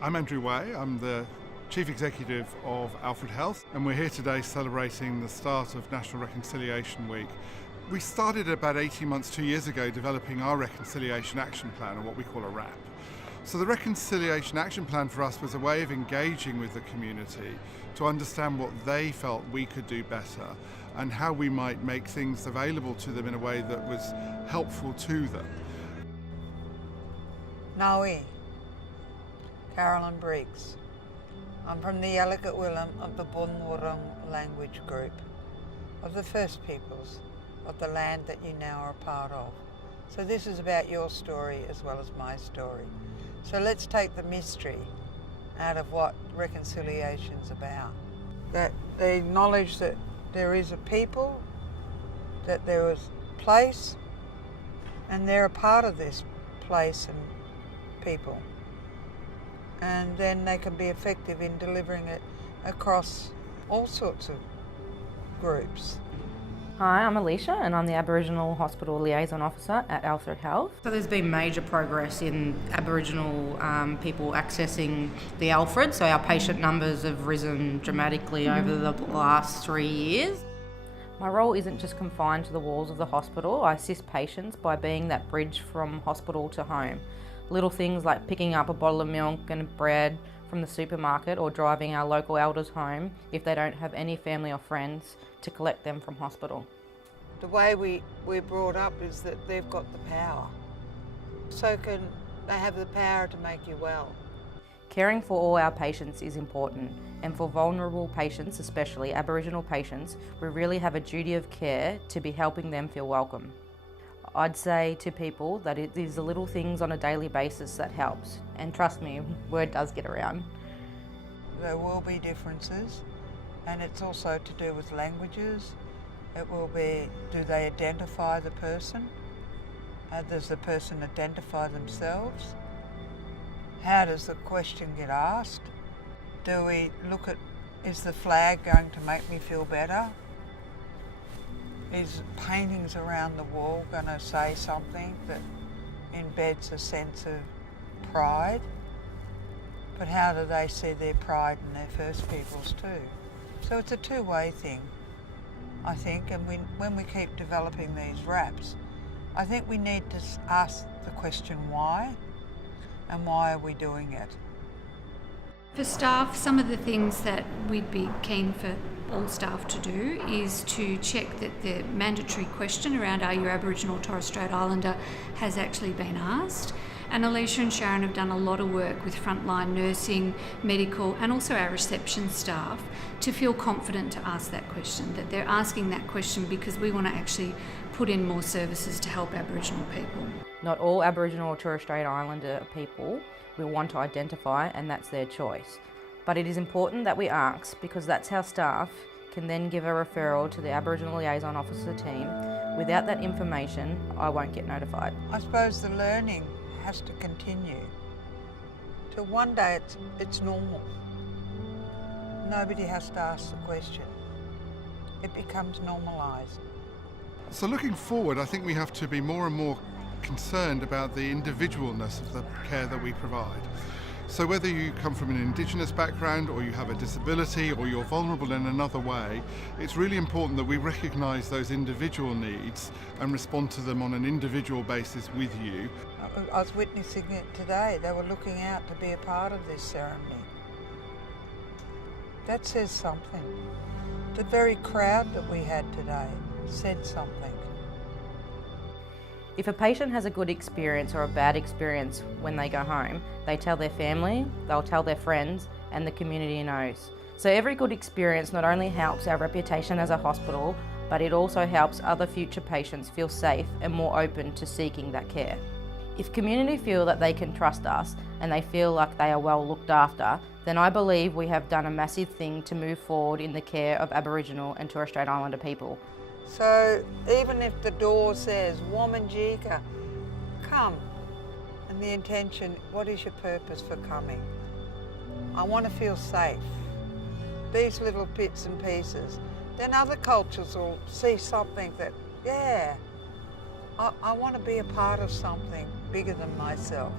I'm Andrew Way. I'm the Chief Executive of Alfred Health, and we're here today celebrating the start of National Reconciliation Week. We started about 18 months, 2 years ago, developing our Reconciliation Action Plan, or what we call a RAP. So the Reconciliation Action Plan for us was a way of engaging with the community to understand what they felt we could do better and how we might make things available to them in a way that was helpful to them. Naui, Carolyn Briggs. I'm from the Yalaka Willam of the Bunwurrung language group, of the First Peoples, of the land that you now are a part of. So this is about your story as well as my story. So let's take the mystery out of what reconciliation's about. That they acknowledge that there is a people, that there is a place, and they're a part of this place and people. And then they can be effective in delivering it across all sorts of groups. Hi, I'm Alicia and I'm the Aboriginal Hospital Liaison Officer at Alfred Health. So there's been major progress in Aboriginal people accessing the Alfred, so our patient numbers have risen dramatically over the last 3 years. My role isn't just confined to the walls of the hospital. I assist patients by being that bridge from hospital to home. Little things like picking up a bottle of milk and bread from the supermarket or driving our local elders home if they don't have any family or friends to collect them from hospital. The way we're brought up is that they've got the power. So can they have the power to make you well. Caring for all our patients is important, and for vulnerable patients, especially Aboriginal patients, we really have a duty of care to be helping them feel welcome. I'd say to people that it is the little things on a daily basis that helps. And trust me, word does get around. There will be differences, and it's also to do with languages. It will be, do they identify the person? How does the person identify themselves? How does the question get asked? Do we look at, is the flag going to make me feel better? Is paintings around the wall going to say something that embeds a sense of pride? But how do they see their pride in their First Peoples too? So it's a two-way thing, I think, and when we keep developing these RAPs, I think we need to ask the question why, and why are we doing it? For staff, some of the things that we'd be keen for all staff to do is to check that the mandatory question around are you Aboriginal or Torres Strait Islander has actually been asked. And Alicia and Sharon have done a lot of work with frontline nursing, medical and also our reception staff to feel confident to ask that question, that they're asking that question because we want to actually put in more services to help Aboriginal people. Not all Aboriginal or Torres Strait Islander people will want to identify, and that's their choice. But it is important that we ask, because that's how staff can then give a referral to the Aboriginal Liaison Officer team. Without that information, I won't get notified. I suppose the learning has to continue till one day it's normal. Nobody has to ask the question. It becomes normalised. So looking forward, I think we have to be more and more concerned about the individualness of the care that we provide. So whether you come from an Indigenous background or you have a disability or you're vulnerable in another way, it's really important that we recognise those individual needs and respond to them on an individual basis with you. I was witnessing it today. They were looking out to be a part of this ceremony. That says something. The very crowd that we had today said something. If a patient has a good experience or a bad experience when they go home, they tell their family, they'll tell their friends, and the community knows. So every good experience not only helps our reputation as a hospital, but it also helps other future patients feel safe and more open to seeking that care. If community feel that they can trust us and they feel like they are well looked after, then I believe we have done a massive thing to move forward in the care of Aboriginal and Torres Strait Islander people. So even if the door says, Womanjika, come, and the intention, what is your purpose for coming? I want to feel safe. These little bits and pieces. Then other cultures will see something that, yeah, I want to be a part of something bigger than myself.